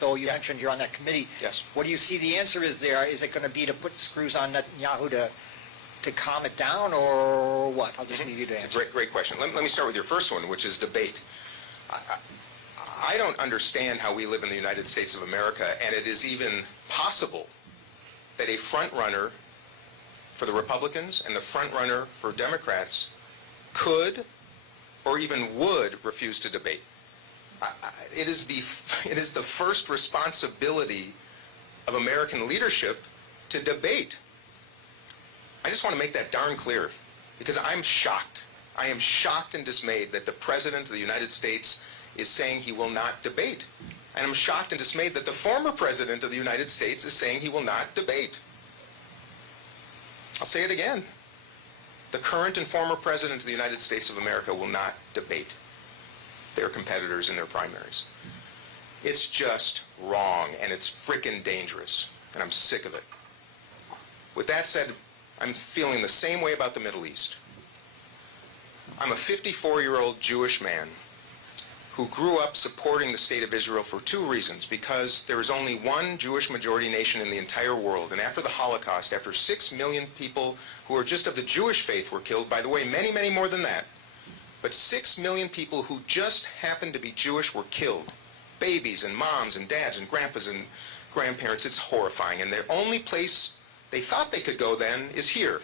though you mentioned you're on that committee. Yes. What do you see the answer is there? Is it going to be to put screws on Netanyahu to calm it down, or what? I'll just leave you to answer. It's a great question. Let me start with your first one, which is debate. I don't understand how we live in the United States of America, and it is even possible that a front runner for the Republicans and the front runner for Democrats could or even would refuse to debate. It is the first responsibility of American leadership to debate. I just want to make that darn clear, because I'm shocked. I am shocked and dismayed that the President of the United States is saying he will not debate. And I'm shocked and dismayed that the former President of the United States is saying he will not debate. I'll say it again. The current and former President of the United States of America will not debate their competitors in their primaries. It's just wrong, and it's frickin' dangerous, and I'm sick of it. With that said, I'm feeling the same way about the Middle East. I'm a 54-year-old Jewish man who grew up supporting the State of Israel for two reasons. Because there is only one Jewish majority nation in the entire world, and after the Holocaust, after 6 million people who are just of the Jewish faith were killed, by the way, many, many more than that, but 6 million people who just happened to be Jewish were killed. Babies and moms and dads and grandpas and grandparents. It's horrifying. And the only place they thought they could go then is here.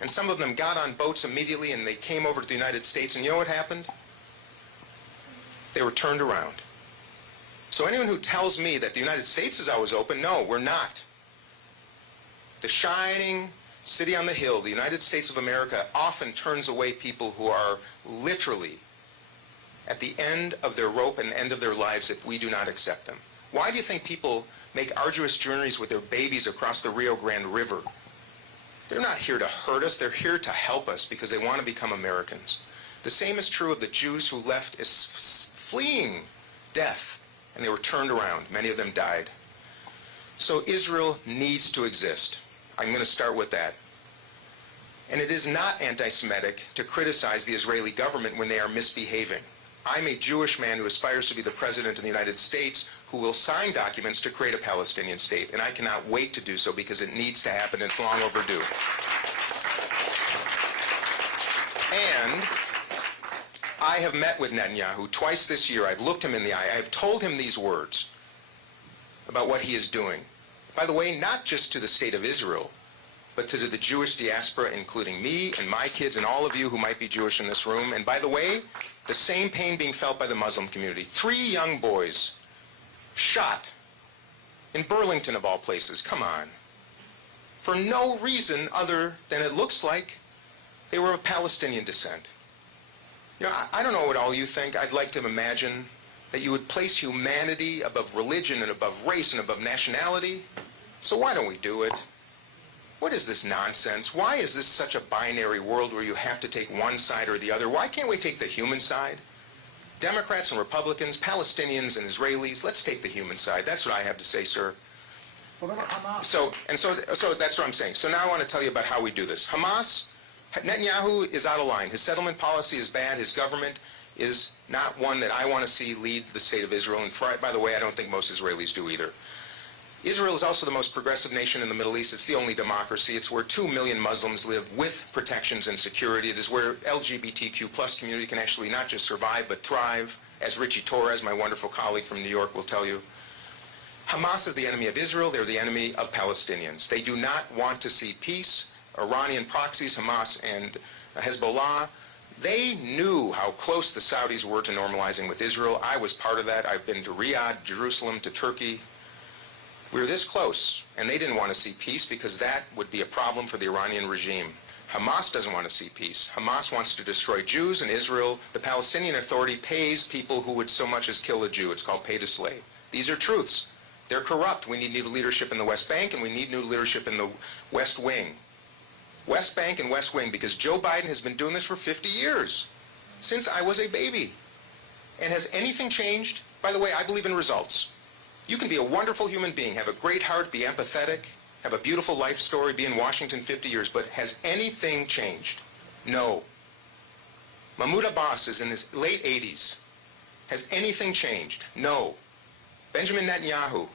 And some of them got on boats immediately and they came over to the United States, and you know what happened? They were turned around. So anyone who tells me that the United States is always open, no, we're not. The shining city on the hill, the United States of America, often turns away people who are literally at the end of their rope and end of their lives if we do not accept them. Why do you think people make arduous journeys with their babies across the Rio Grande River? They're not here to hurt us. They're here to help us because they want to become Americans. The same is true of the Jews who left as fleeing death, and they were turned around. Many of them died. So Israel needs to exist. I'm going to start with that. And it is not anti-Semitic to criticize the Israeli government when they are misbehaving. I'm a Jewish man who aspires to be the President of the United States, who will sign documents to create a Palestinian state, and I cannot wait to do so because it needs to happen. It's long overdue. And I have met with Netanyahu twice this year. I've looked him in the eye. I've told him these words about what he is doing. By the way, not just to the state of Israel, but to the Jewish diaspora, including me and my kids and all of you who might be Jewish in this room. And by the way, the same pain being felt by the Muslim community. 3 young boys shot in Burlington, of all places. Come on. For no reason other than it looks like they were of Palestinian descent. You know, I don't know what all you think. I'd like to imagine that you would place humanity above religion and above race and above nationality. So why don't we do it? What is this nonsense? Why is this such a binary world where you have to take one side or the other? Why can't we take the human side? Democrats and Republicans, Palestinians and Israelis, let's take the human side. That's what I have to say, sir. So that's what I'm saying. So now I want to tell you about how we do this. Netanyahu is out of line. His settlement policy is bad. His government is not one that I want to see lead the state of Israel. And by the way, I don't think most Israelis do either. Israel is also the most progressive nation in the Middle East. It's the only democracy. It's where 2 million Muslims live with protections and security. It is where LGBTQ plus community can actually not just survive but thrive, as Richie Torres, my wonderful colleague from New York, will tell you. Hamas is the enemy of Israel. They're the enemy of Palestinians. They do not want to see peace. Iranian proxies, Hamas and Hezbollah, they knew how close the Saudis were to normalizing with Israel. I was part of that. I've been to Riyadh, Jerusalem, to Turkey. We were this close, and they didn't want to see peace because that would be a problem for the Iranian regime. Hamas doesn't want to see peace. Hamas wants to destroy Jews, and Israel, the Palestinian Authority, pays people who would so much as kill a Jew. It's called pay to slay. These are truths. They're corrupt. We need new leadership in the West Bank, and we need new leadership in the West Wing. West Bank and West Wing, because Joe Biden has been doing this for 50 years, since I was a baby. And has anything changed? By the way, I believe in results. You can be a wonderful human being, have a great heart, be empathetic, have a beautiful life story, be in Washington 50 years, but has anything changed? No. Mahmoud Abbas is in his late 80s. Has anything changed? No. Benjamin Netanyahu,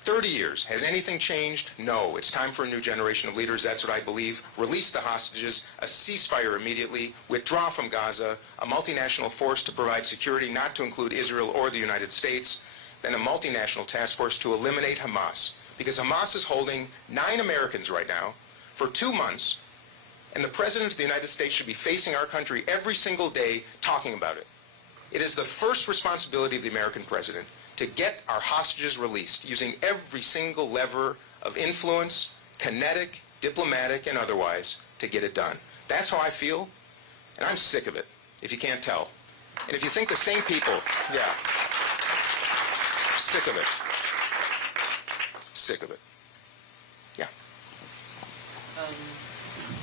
30 years. Has anything changed? No. It's time for a new generation of leaders. That's what I believe. Release the hostages, a ceasefire immediately, withdraw from Gaza, a multinational force to provide security not to include Israel or the United States, then a multinational task force to eliminate Hamas. Because Hamas is holding 9 Americans right now for 2 months, and the President of the United States should be facing our country every single day talking about it. It is the first responsibility of the American President to get our hostages released using every single lever of influence, kinetic, diplomatic, and otherwise, to get it done. That's how I feel, and I'm sick of it, if you can't tell. And if you think the same people, yeah, sick of it. Sick of it. Yeah.